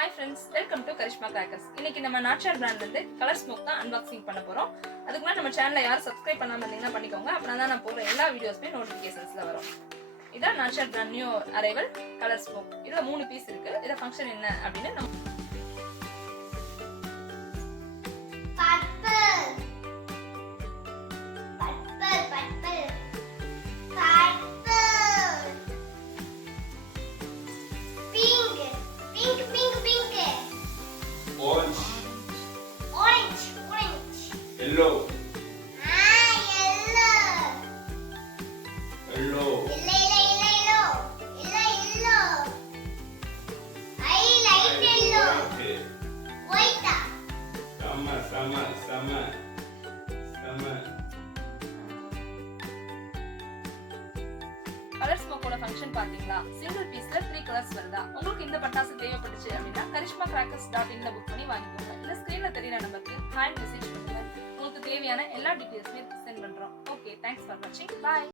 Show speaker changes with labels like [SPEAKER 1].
[SPEAKER 1] Hi friends welcome to Karishma crackers இன்னைக்கு நம்ம Nachar brand வந்து கலர் ஸ்மோக் தான் அன்பாக்சிங் பண்ண போறோம். அதுக்கு முன்னாடி நம்ம சேனலை யாரும் சப்ஸ்கிரைப் பண்ணாம இருந்தீங்கன்னா பண்ணிக்கோங்க. அப்புறம் தான் நான் போற எல்லா வீடியோஸ்மே நோட்டிபிகேஷன்ஸ்ல வரும். இதான் Nachar brand new arrival colour smoke இதுல மூணு பீஸ் இருக்கு. இதை ஃபங்க்ஷன் என்ன அப்படின்னு நம்ம
[SPEAKER 2] orange,
[SPEAKER 3] Orange, orange.
[SPEAKER 2] yellow,
[SPEAKER 3] Ah, yellow.
[SPEAKER 2] yellow,
[SPEAKER 3] Yellow, yellow, yellow. Yellow, yellow. I like yellow.
[SPEAKER 2] white,
[SPEAKER 3] White. ah.
[SPEAKER 2] summer, summer, summer, summer.
[SPEAKER 1] Colour ஸ்மோக்கோட function பாத்தீங்களா single பீஸ்ல three colours வருதா உங்களுக்கு இந்த பட்டாசு தேவைப்பட்டுச்சு அப்படின்னா கரிஷ்மா கிராக்கர்ஸ் டாட் இன்ல புக் பண்ணி வாங்கிக்கோங்க. இல்ல ஸ்கிரீன்ல தெரியற நம்பருக்கு ஹாய் மெசேஜ் பண்ணுங்க. உங்களுக்கு தேவையான எல்லா டீடைல்ஸுமே சென்ட் பண்றோம். ஓகே தேங்க்ஸ் ஃபார் வாட்சிங் பாய்